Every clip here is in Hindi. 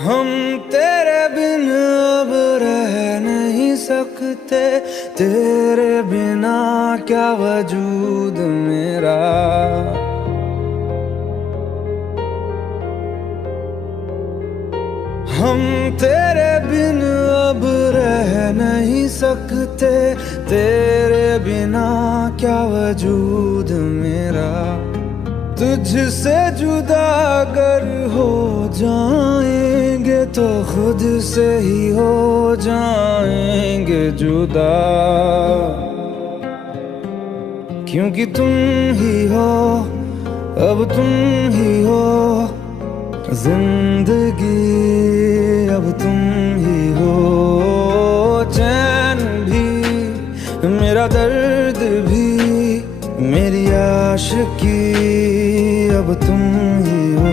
हम तेरे बिन अब रह नहीं सकते, तेरे बिना क्या वजूद मेरा। हम तेरे बिन अब रह नहीं सकते, तेरे बिना क्या वजूद मेरा। तुझसे जुदा अगर हो जाएंगे तो खुद से ही हो जाएंगे जुदा, क्योंकि तुम ही हो, अब तुम ही हो जिंदगी, अब तुम ही हो। चैन भी मेरा दर्द भी मेरी आशिकी, अब तुम ही हो।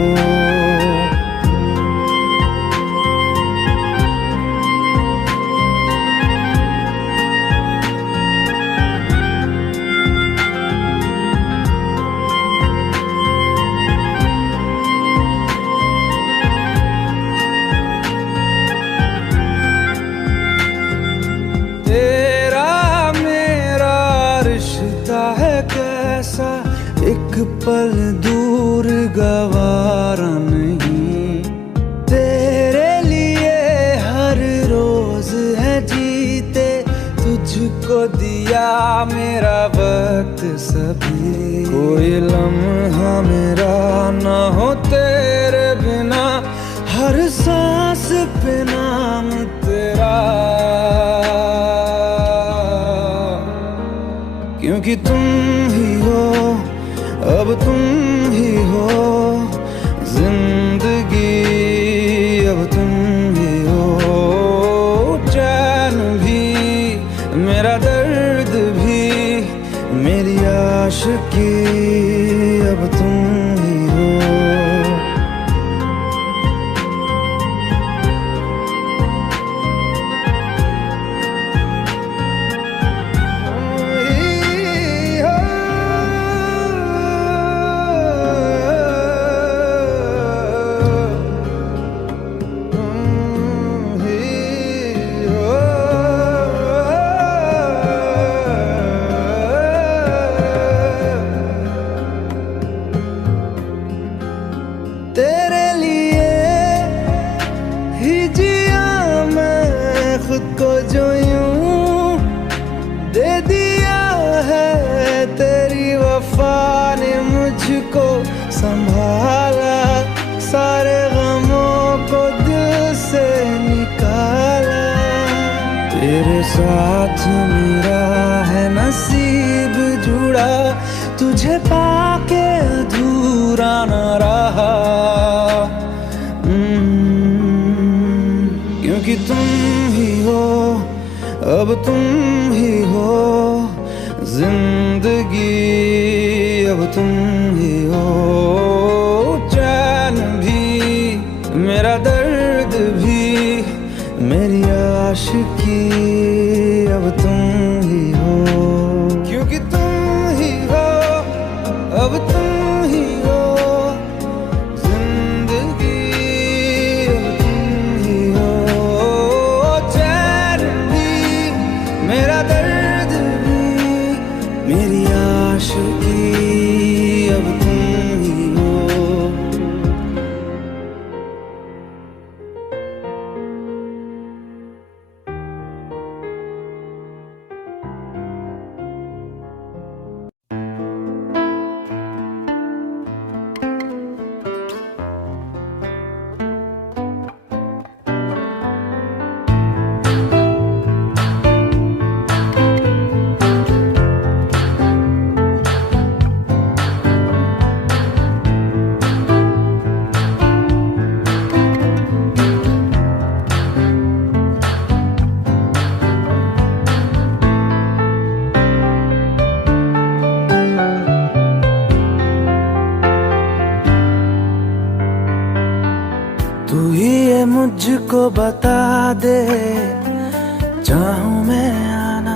तेरा मेरा रिश्ता है कैसा, एक पल दूर गवारा नहीं। तेरे लिए हर रोज है जीते, तुझको दिया मेरा वक्त सभी। कोई लम्हा मेरा ना हो तेरे बिना, हर सांस पे नाम तेरा, क्योंकि तुम ही हो, अब तुम ही हो जिंदगी, अब तुम ही हो। चैन भी मेरा दर्द भी मेरी आशिकी, अब तुम ही हो। तेरे लिए ही जिया मैं खुद को, जो यूं दे दिया है तेरी वफा ने मुझको संभाला। सारे गमों को दिल से निकाला, तेरे साथ मेरा है नसीब जुड़ा, तुझे पाके अधूरा न रहा। क्योंकि तुम ही हो, अब तुम ही हो जिंदगी, अब तुम ही हो। चैन भी मेरा दर्द भी मेरी आशिकी, अब तुम ही हो, क्योंकि तुम ही हो, अब तुम ही हो जिंदगी, अब तुम ही हो। चैन भी मेरा दर्द भी मेरी आशिकी, अब तुम ही हो। तू ही ये मुझको बता दे, चाहूं मैं आना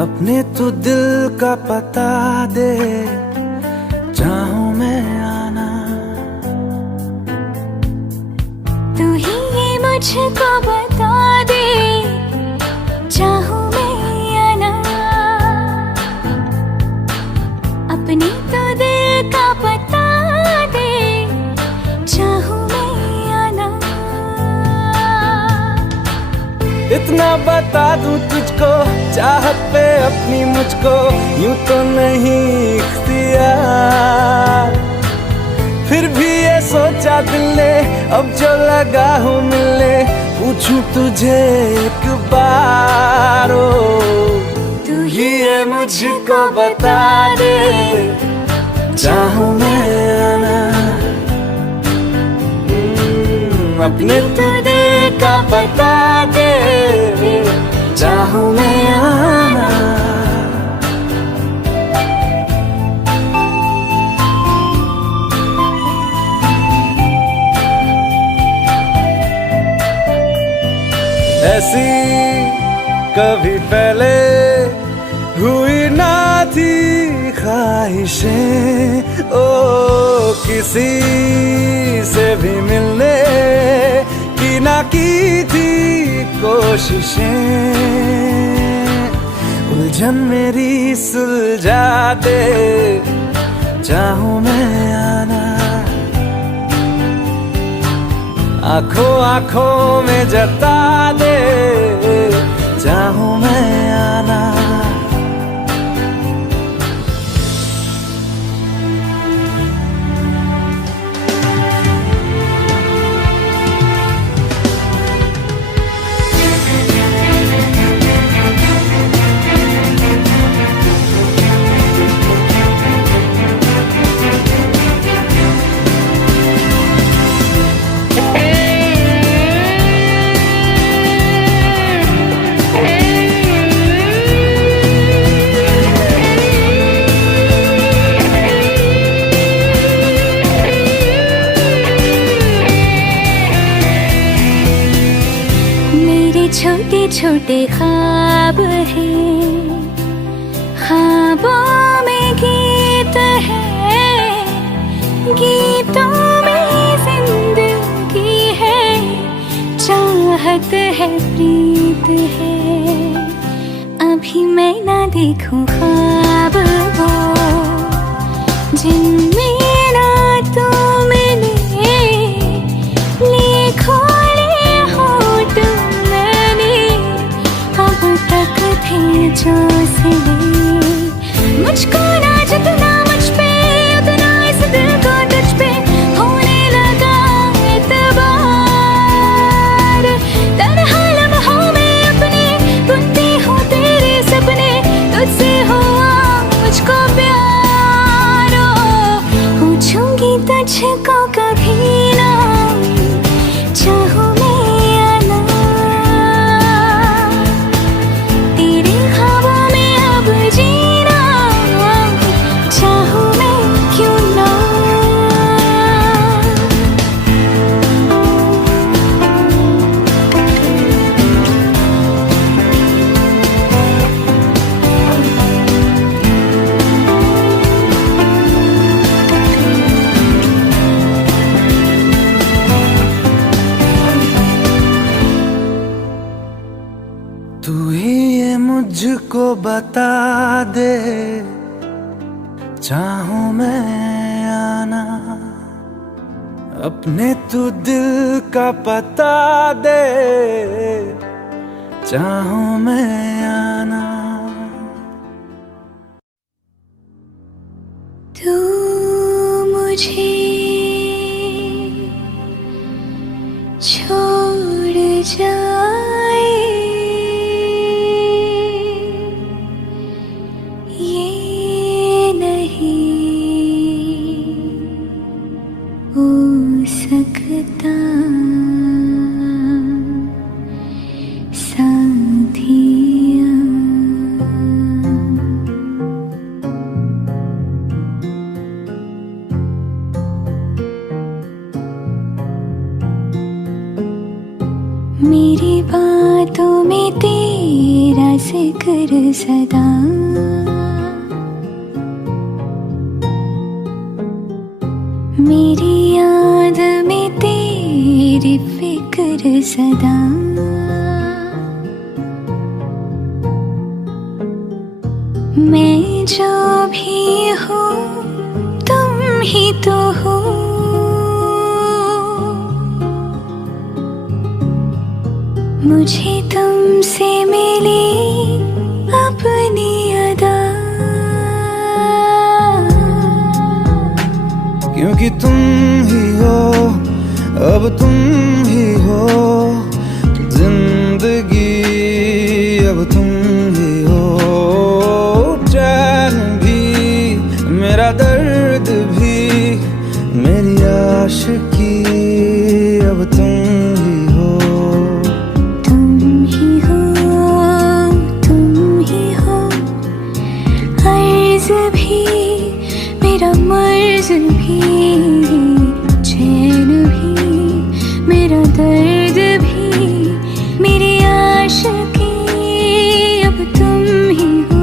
अपने, तू दिल का पता दे, चाहूं मैं आना। मुझको बता दे, चाहूं मैं या ना, अपने तो दिल का पता दे, चाहूं मैं या ना। इतना बता दूं तुझको, चाहत पे अपनी मुझको यूं तो नहीं इख्तियार, फिर भी ये सोचा दिल ने अब जो लगा हूँ मिलने, पूछूं तुझे एक बार, ओ तू ही ये मुझको बता दे, चाहूं मैं या ना, अपने तो दिल का बता दे, चाहूं मैं या ना। ऐसी कभी पहले हुई ना थी ख्वाहिशें, ओ किसी से भी मिलने की ना की थी कोशिशें, उलझन मेरी सुलझा दे, चाहूं मैं या ना, आंखों आंखों में जता दे, चाहूं मैं या ना। छोटे छोटे ख्वाब हैं, ख्वाबों में गीत है, गीतों में जिंदगी है, चाहत है, प्रीत है। अभी मैं ना देखूं ख्वाब वो जिनमें ना तू मिले, लिखो जो सिले, मुझको ना जितना मुझ पे उतना इस दिल को तुझ पे होने लगा एतबार, तन्हा लम्हों में अपने बुनती हूँ तेरे सपने, तुझसे हुआ मुझको प्यार, पूछूंगी तुझको कभी ना, चाहूं तू ही ये मुझको बता दे, चाहूं मैं या ना, अपने तू दिल का पता दे, चाहूं मैं या ना। तू मुझे छोड़ जाए, सकता साथिया, मेरी बातों में तेरा जिक्र सदा, मेरी याद में तेरी फिक्र हर सदा। मैं जो भी हूँ तुम ही तो हो, मुझे तुमसे मिली अपनी अदा। क्योंकि तुम ही हो, अब तुम ही हो जिंदगी, अब तुम ही हो चैन भी, मेरा दर्द भी, मेरी आशिकी, अब तुम ही हो। तुम ही हो, तुम ही हो, अर्ज भी मेरा मर्ज भी, चैन भी मेरा दर्द भी, मेरी आशिकी, अब तुम ही हो।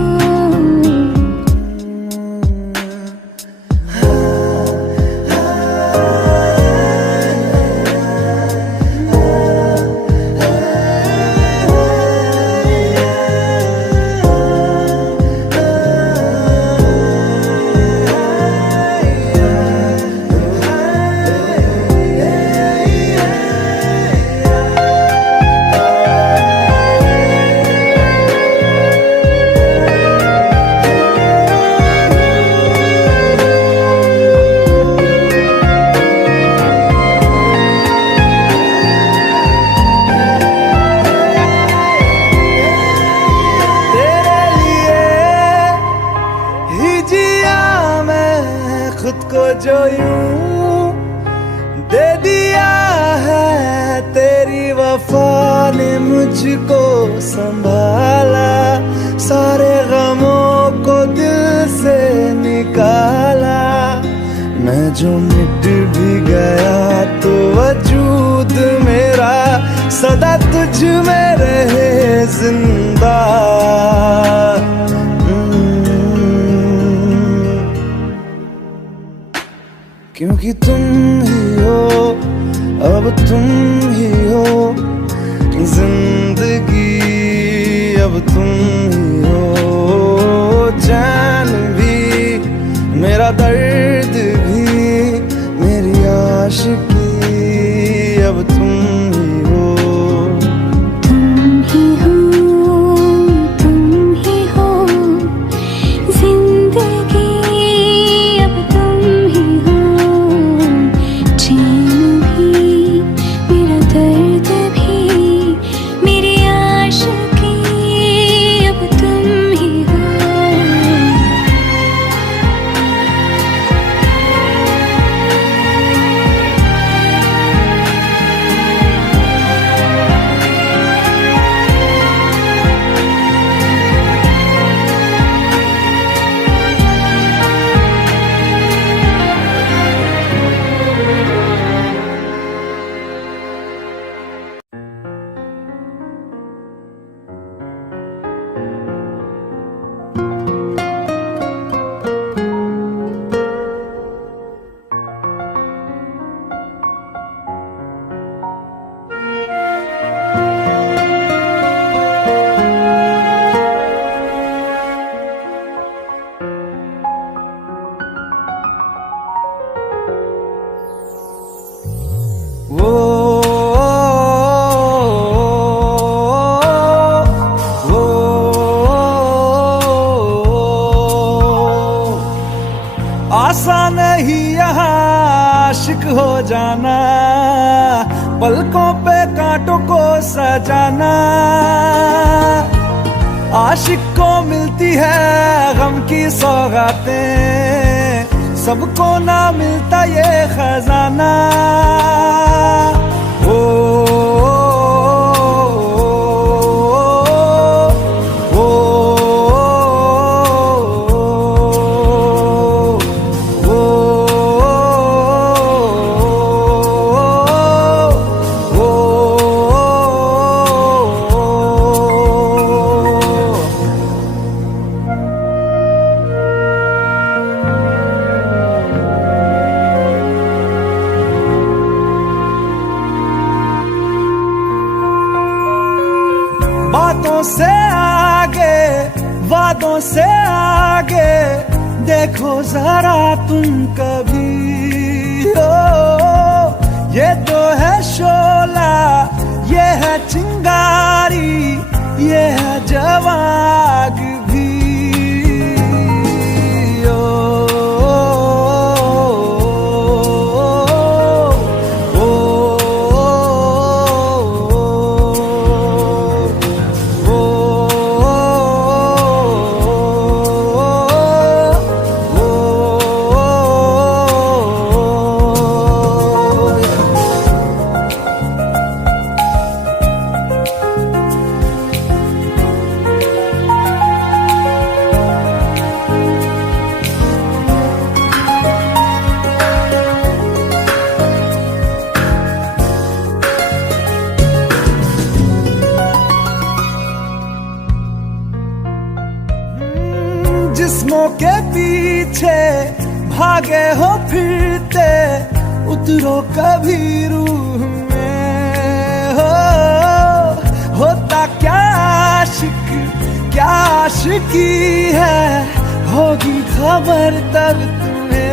खुद को जो यूं दे दिया है, तेरी वफा ने मुझको संभाला, सारे गमों को दिल से निकाला। मैं जो मिट भी गया तो वजूद मेरा सदा तुझ में रहे जिंदा। क्योंकि तुम ही हो, अब तुम ही हो जिंदगी, अब तुम ही हो चैन भी, मेरा दर्द भी, मेरी आशिकी, अब तुम ही हो। तुम ही हो, तुम ही हो जिंदगी, अब तुम ही हो, चैन भी मेरा दर्द भी, मेरी आशिकी, अब तुम ही हो। आसान नहीं यहाँ आशिक हो जाना, पलकों पे कांटों को सजाना। आशिक को मिलती है गम की सौगातें, सबको ना मिलता ये खजाना। बातों से आगे, वादों से आगे देखो जरा तुम कभी। ओ ये तो है शोला, ये है चिंगारी, ये है जवाग भी। जिस्मों के पीछे भागे हो फिरते, उतरो कभी रूह में। होता क्या आशिक, क्या आशिकी है, होगी खबर तब तुम्हें।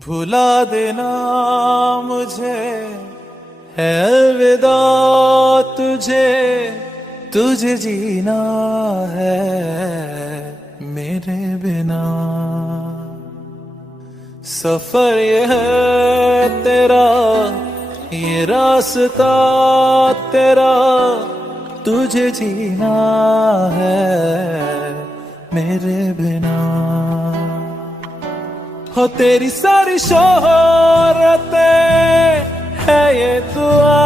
भुला देना मुझे है अलविदा तुझे, तुझे जीना है मेरे बिना। सफर ये है तेरा, ये रास्ता तेरा, तुझे जीना है मेरे बिना। हो तेरी सारी शोहरतें है ये दुआ,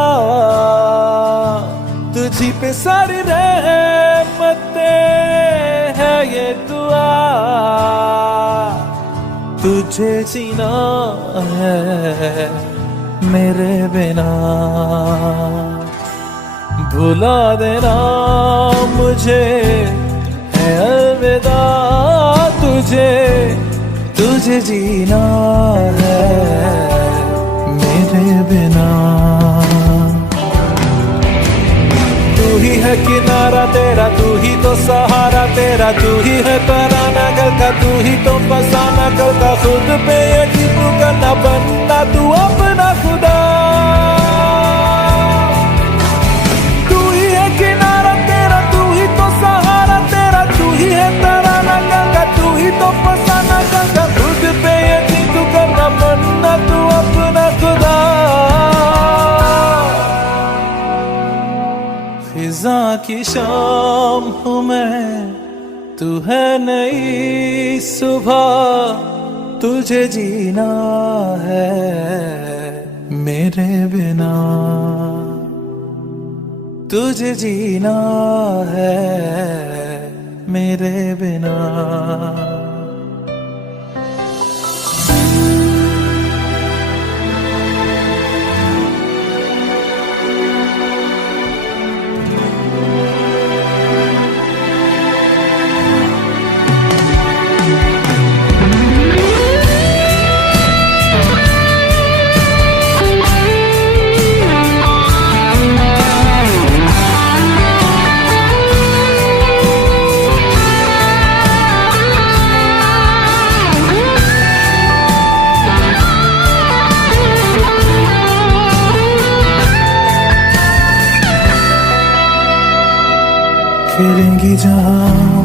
तुझी पे सारी रहमतें है ये दुआ, तुझे जीना है मेरे बिना। भुला देना मुझे है अलविदा तुझे, तुझे जीना है मेरे बिना। तू ही है किनारा तेरा, तू ही तो सहारा तेरा, तू ही है तराना गल का, तू ही तो फसाना गल का। खुद पे यकीन तू करना, बनना तू अपना खुदा। तू ही है किनारा तेरा, तू ही तो सहारा तेरा, तू ही है तराना गल का, तू ही तो फसाना गल का। खुद पे यकीन तू करना, बनना तू अपना खुदा। फिजा की शाम हूँ मैं, तू है नई सुबह, तुझे जीना है मेरे बिना, तुझे जीना है मेरे बिना। फिरेंगी जहाँ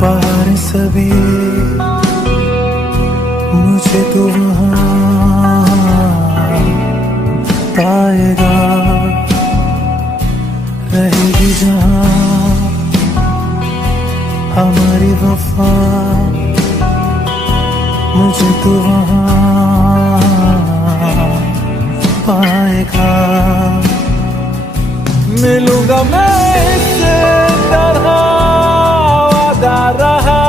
बाहर सभी, मुझे तो वहाँ पाएगा। रहेगी जहाँ हमारी वफा, मुझे तो वहाँ पाएगा। मिलूंगा मैं इससे तरह वादा रहा,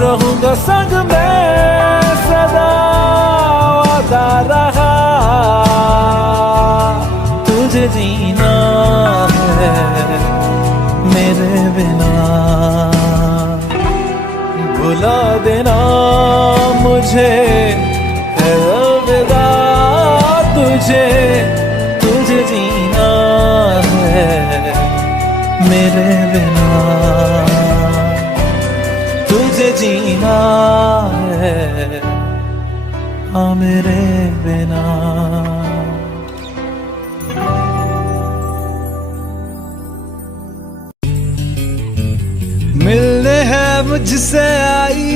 रहूंगा संग में सदा वादा रहा। तुझे जीना है मेरे बिना, भुला देना मुझे है अलविदा। तुझे जीना है मेरे बिना, तुझे जीना है हाँ मेरे बिना। मिलने है मुझसे आई,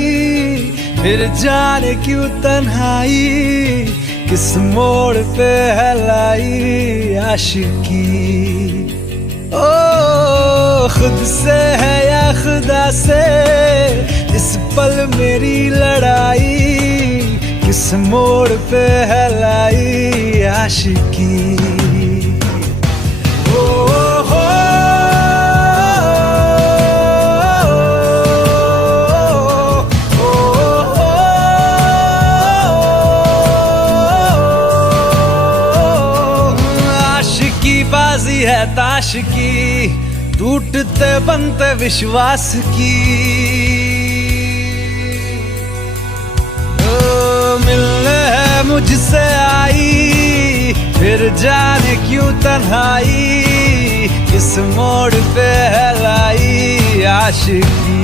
फिर जाने क्यों तन्हाई, किस मोड़ पे है लाई आशिकी। ओ खुद से है या खुदा से इस पल मेरी लड़ाई, किस मोड़ पे है लाई आशिकी। बाजी है ताश की, टूटते बनते विश्वास की। ओ मिलने है मुझसे आई, फिर जाने क्यों तन्हाई, किस मोड़ पे है लाई आशिकी।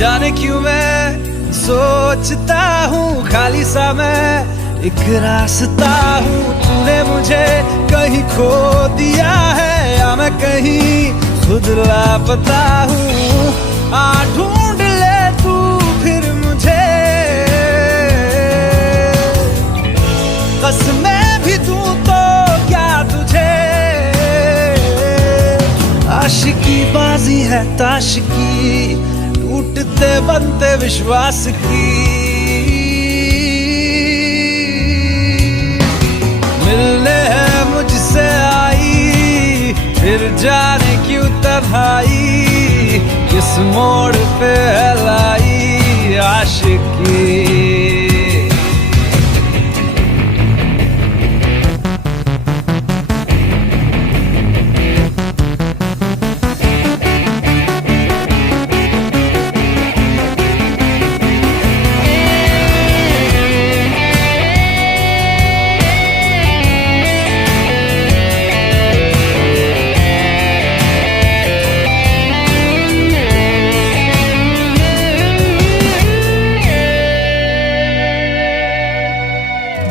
जाने क्यों मैं सोचता हूँ खाली सा मैं एक रास्ता हूँ। तूने मुझे कहीं खो दिया है या मैं कहीं खुद लापता हूँ। आ ढूंढ ले तू फिर मुझे, कसमें भी दूँ तो क्या तुझे। आशिकी बाजी है ताश की, टूटते बनते विश्वास की। मिलने है मुझसे आई, फिर जाने क्यों तन्हाई, किस मोड़ पे है लाई आशिकी।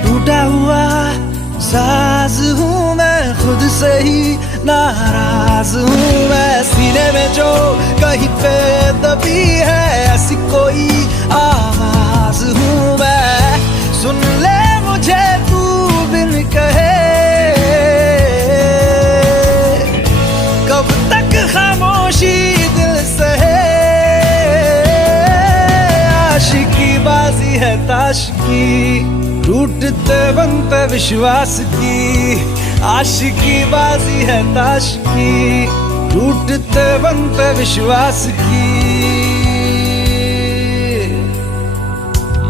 टूटा हुआ साज हूँ मैं, खुद से ही नाराज हूँ मैं। सीने में जो कहीं पे दबी है ऐसी कोई आवाज हूँ मैं। सुन ले मुझे तू बिन कहे, कब तक खामोशी दिल सहे। आशिकी बाजी है ताश की, टूटते बनते विश्वास की। आशिकी बाजी है ताश की, टूटते बनते विश्वास की।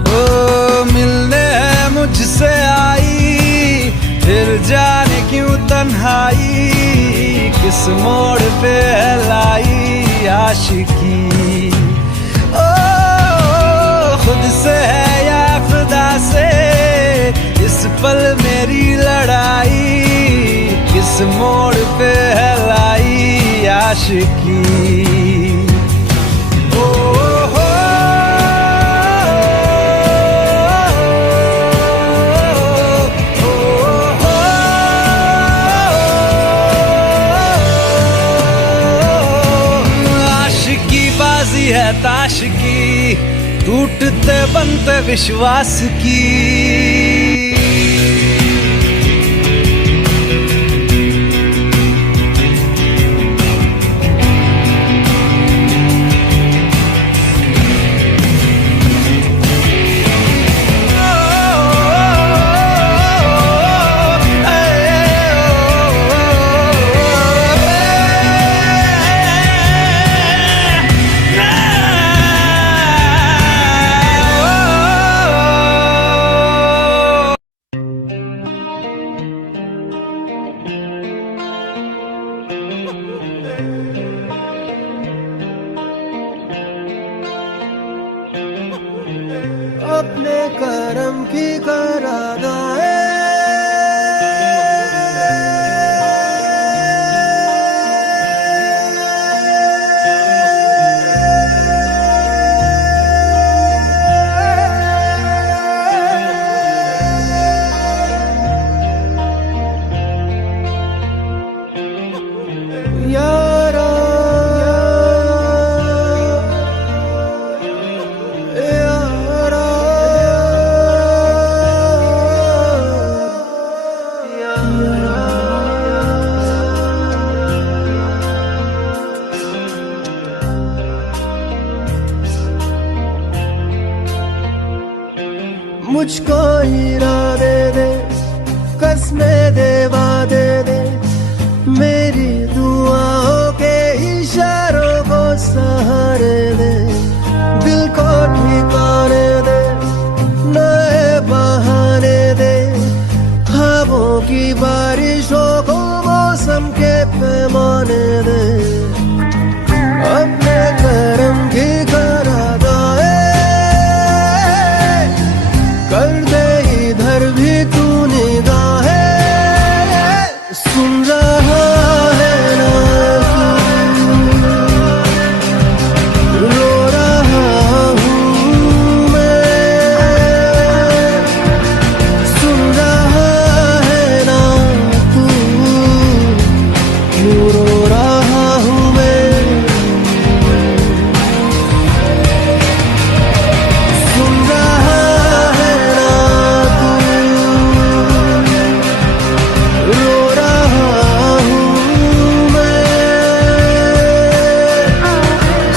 ओ मिलने है मुझसे आई, फिर जाने क्यों तन्हाई, किस मोड़ पे है लाई आशिकी। ओ खुद से है या खुदा से इस पल मेरी लड़ाई, किस मोड़ पे है लाई आशिकी। आशिकी बाजी है ताश की, टूटते बनते विश्वास की। अपने करम की करादाए यारा मुझको इरादे दे, कसमें दे, वादे दे, मेरी दुआओं के इशारों को सहारे दे, दिल को ठिकाने दे, नए बहाने दे, ख्वाबों की बारिशों को मौसम के पैमाने दे, अपने करम की करादाए कर दे इधर भी तू निगाहें, सुन रहा है ना तू, रो रहा हूँ मैं, सुन रहा है ना तू, क्यों रो रहा हूँ मैं, सुन रहा है ना तू, रो रहा हूँ मैं,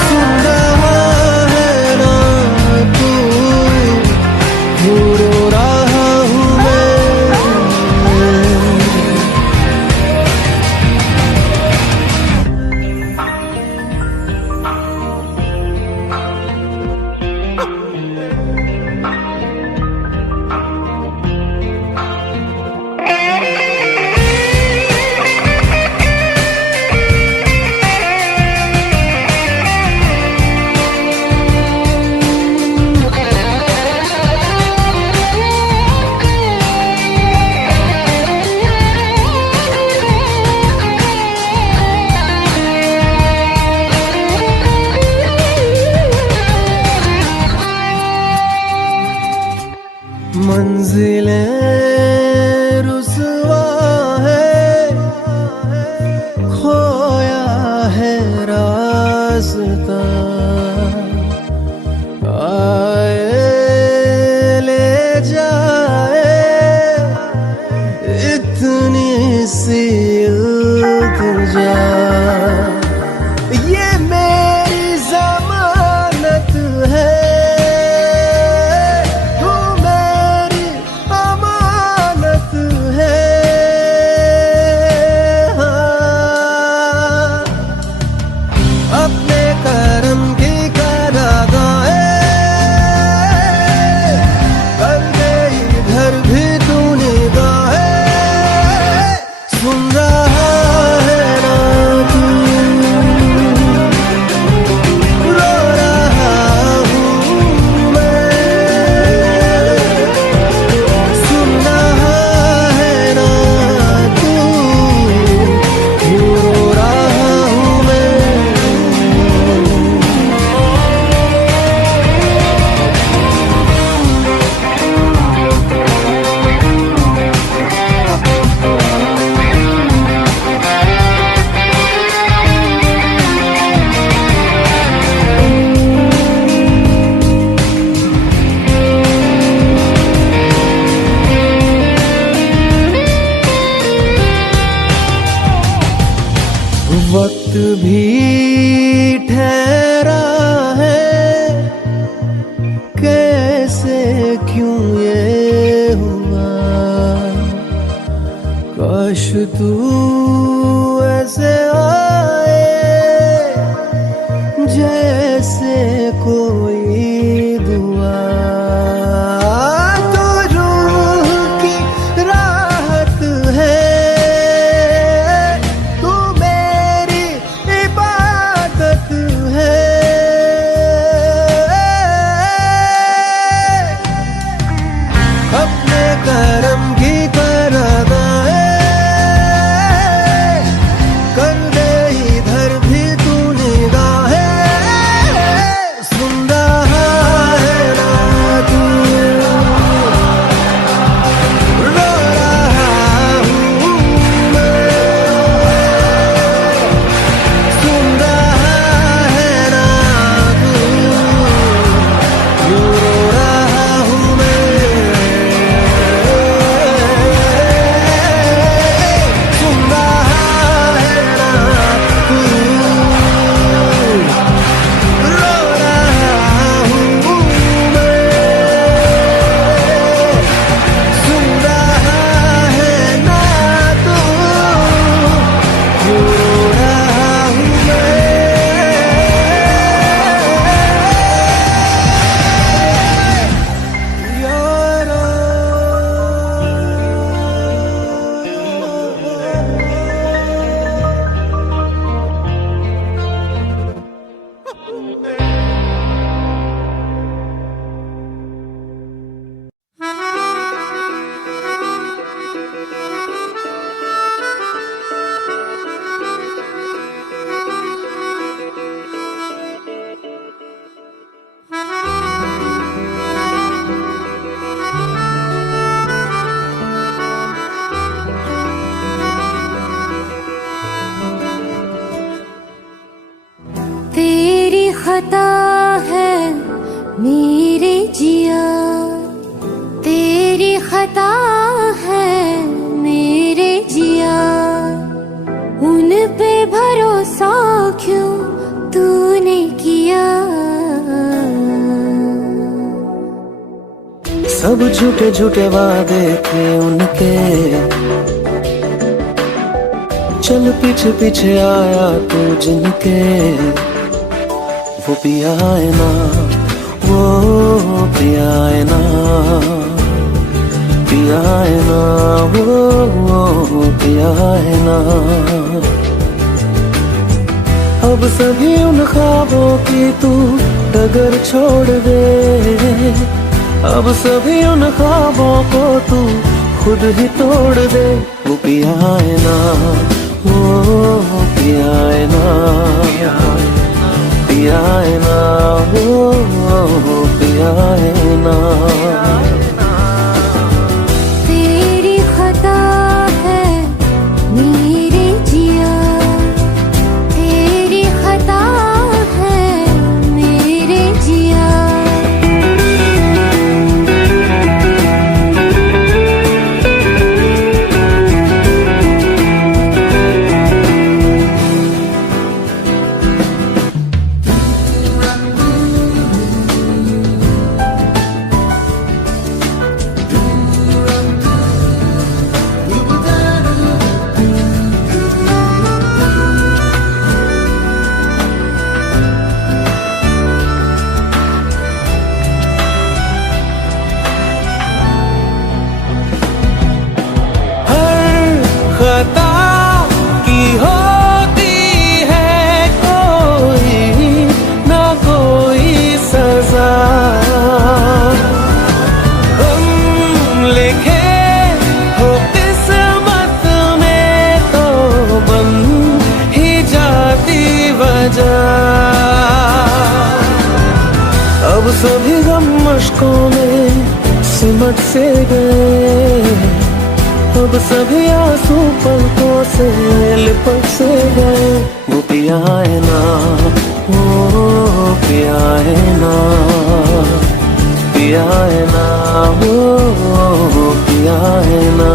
सुन रहा है ना तू, क्यों रो रहा हूँ मैं। मंजिलें रुसवा है, खोया है रास्ता, आए ले जाए इतनी सी इल्तिजा, ये मेरी जमानत है, तू मेरी अमानत है, हाँ। अपने करम की करादाए कर दे क्यों ये हुआ, काश तू ऐसे आए जैसे कोई दुआ। तो रूह की राहत है, तू मेरी इबादत है। अपने करम की कर अदाए कर दे इधर भी तू निगाहें। सुन रहा है ना तू, रो रहा हूँ मैं। सुन रहा है ना तू, रो रहा हूँ मैं। सुन रहा है ना तू, रो रहा हूँ मैं। सुन रहा है ना तू, रो रहा हूँ मैं। यारा तेरी खता है मेरे जिया, तेरी खता है मेरे जिया। उन पे भरोसा क्यों तूने किया। सब झूठे झूठे वादे थे उनके, चल पीछे पीछे आया तू जिनके। वो पिया है ना, वो पिया है ना, पिया है ना, वो पिया है ना। अब सभी उन ख्वाबों की तू डगर छोड़ दे, अब सभी उन ख्वाबों को तू खुद ही तोड़ दे। वो पिया है ना, वो पिया है ना, पिया है ना, वो पिया है ना। तेरी खता है मेरे जिया, तेरी खता है मेरे जिया। खता की होती है कोई ना कोई सजा। हम लिखे हो किस्मत में तो बन ही जाती वजह। अब सभी गम मुश्कों में सिमट से गए, अब सभी आंसू पलकों से लिपट से गए। वो पिया है ना, वो पिया है ना, पिया है ना, वो पिया है ना।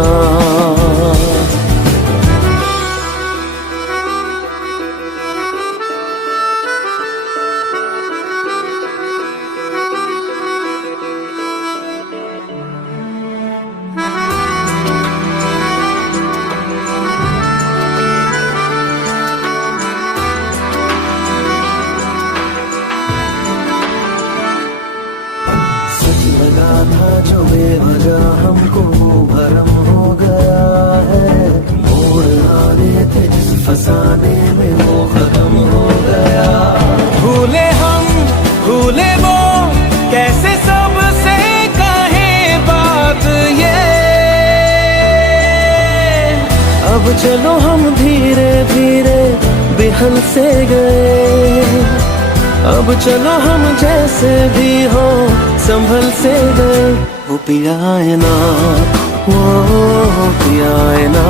लगा था जो बेवजह हमको वो भरम हो गया है। मोड़ आने थे जिस फसाने में वो खत्म हो गया। भूले हम भूले वो कैसे सबसे कहे बात ये। अब चलो हम धीरे धीरे बेहल से गए। अब चलो हम जैसे भी हो संभल से गए। वो पिया है ना, वो पिया है ना,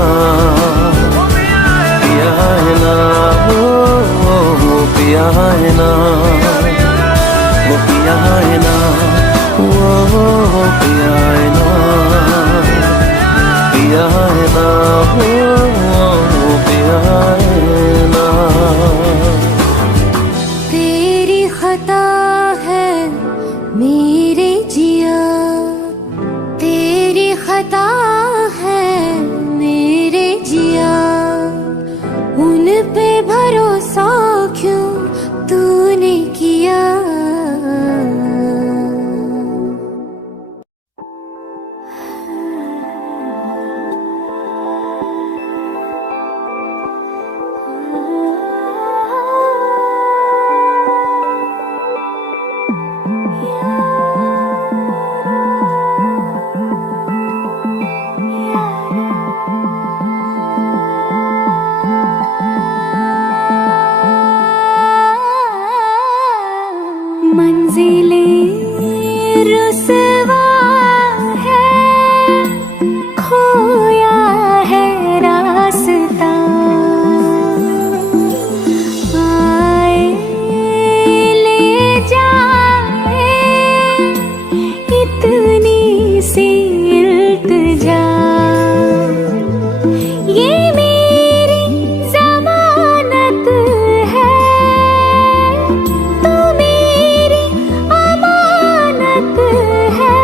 पिया है ना, वो पिया है ना, वो पिया है ना, वो पिया है ना, पिया है ना, वो पिया है ना। तेरी खता है मेरे जिया, तेरी खता है मेरे जिया। उन पे भरोसा क्यों तूने किया। मंजिलें रुसवा है, खोया है रास्ता। आए ले जाए इतनी सी इल्तिजा। ये मेरी जमानत है, तू मेरी अमानत है।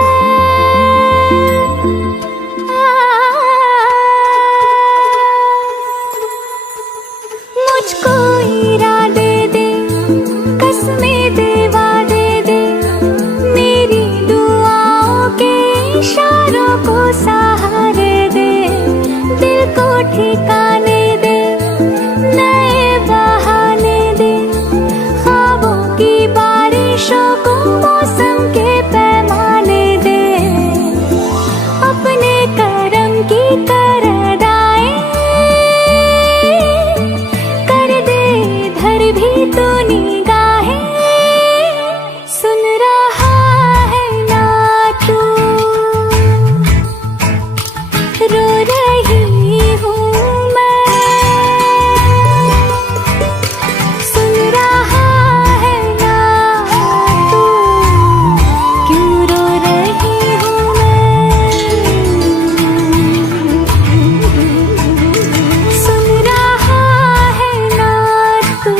मुझको इरादे दे, कसमें दे, वादे दे। मेरी दुआओं के इशारों को सहारे दे। दिल को ठिकाने दे, नए बहाने दे। ख्वाबों की बारिशों को मौसम के पैमाने दे। अपने करम की करदाएं कर दे धर भी तो निगाहें। सुन रहा है ना तू, रो रही हूँ मैं। सुन रहा है ना तू, क्यों रो रही हूँ मैं। सुन रहा है ना तू,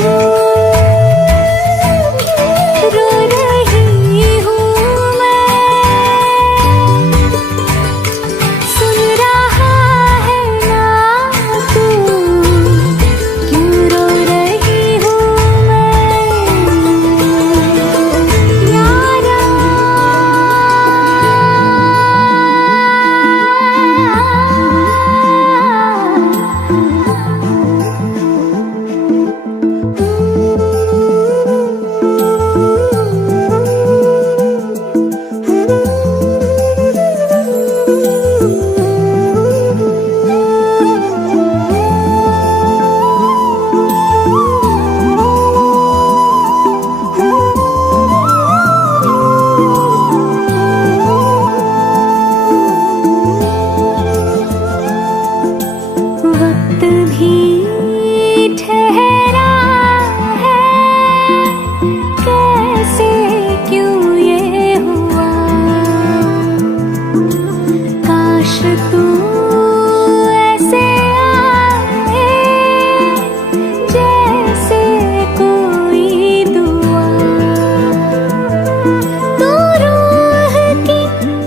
रो रही हूँ मैं। सुन रहा है ना तू, क्यों रो रही हूँ मैं। यारा वक्त भी ठहरा है, कैसे क्यों ये हुआ। काश तू ऐसे आए जैसे कोई दुआ। तू रूह की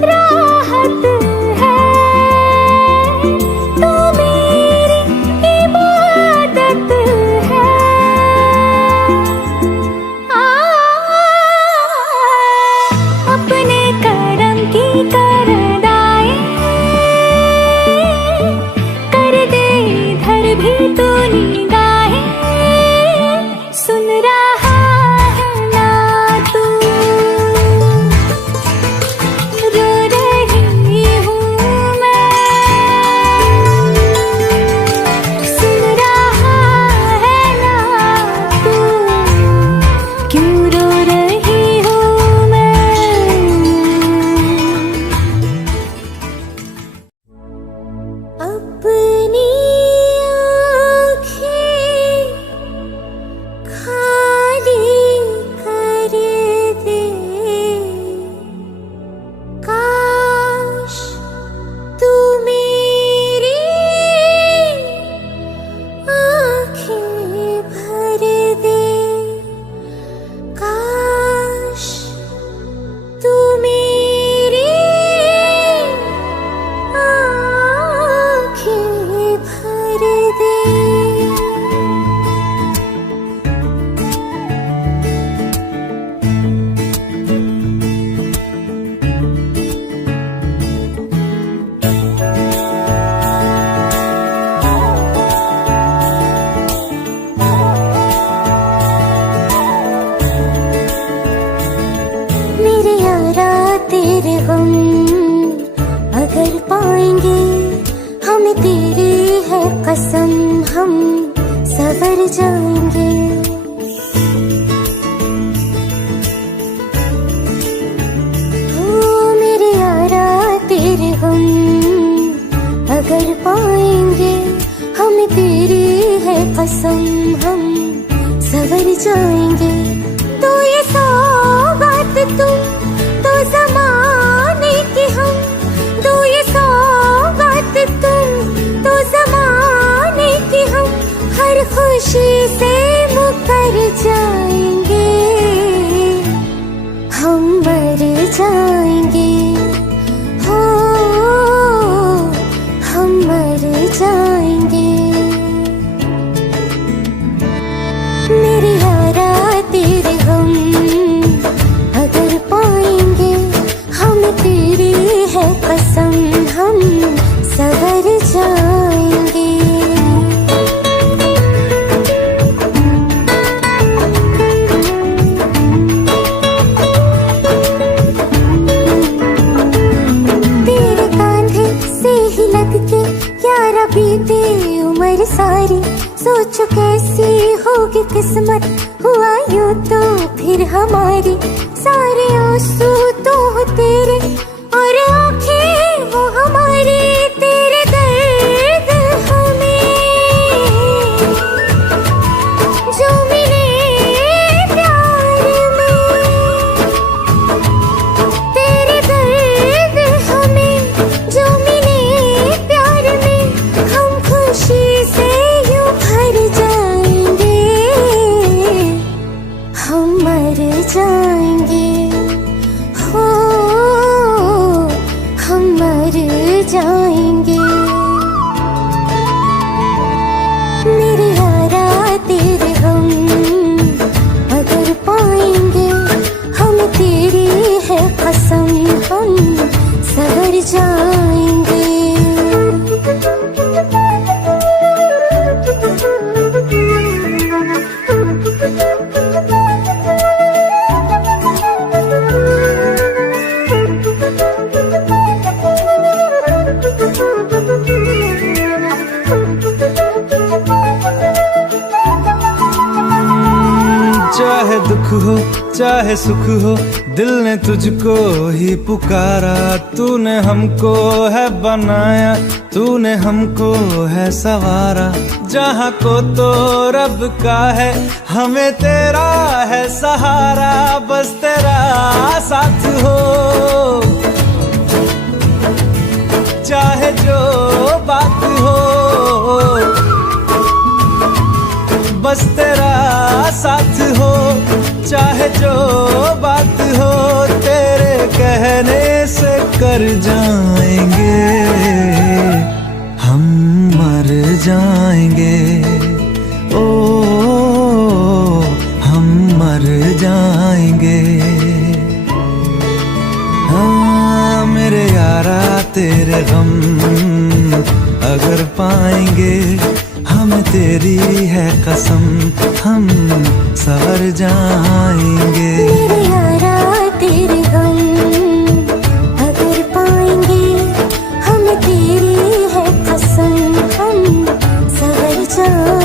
राहत है, तू मेरी इबादत है। अपने करम गम अगर पाएंगे, हमें तेरी है कसम, हम सवर जाएंगे। ओ मेरे यारा तेरे गम अगर पाएंगे, हमें तेरी है कसम, हम सवर जाएंगे। तो ये सौगात तुम तो ज़माने की हम, तो ये सौगात तुम तो ज़माने की हम, हर खुशी से मुकर जाएंगे, हम मर जाएंगे, हो हम मर जाएंगे। मेरे यारा तेरे गम अगर पाएंगे, हम तेरी है कसम, हम सवर जाएंगे। तेरे कांधे से ही लग के यारा बीते उम्र सारी, सोचो कैसी होगी किस्मत, हुआ यूं तो फिर हमारी। सारे आंसू तो हो तेरे और आंखें वो हमारी, तेरे दर्द हमें जो मिले प्यार में, तेरे दर्द हमें जो मिले प्यार में, हम खुशी से यूं भर जाएंगे, हम मर जाएंगे, हो हम मर जाएंगे। मेरे यारा तेरे गम अगर पाएंगे, हम तेरी है कसम, हम सवर जाएंगे। चाहे दुख हो चाहे सुख हो, दिल ने तुझको ही पुकारा। तूने हमको है बनाया, तूने हमको है सवारा। जहाँ को तो रब का है, हमें तेरा है सहारा। बस तेरा साथ हो, चाहे जो बात हो, बस तेरा साथ हो, चाहे जो बात हो। तेरे कहने से कर जाएंगे, हम मर जाएंगे, ओ हम मर जाएंगे। हाँ मेरे यारा तेरे गम अगर पाएंगे, हमें तेरी है कसम, हम सवर जाएंगे। मेरे यारा तेरे गम अगर पाएंगे, हमें तेरी है कसम, हम सवर जाएंगे।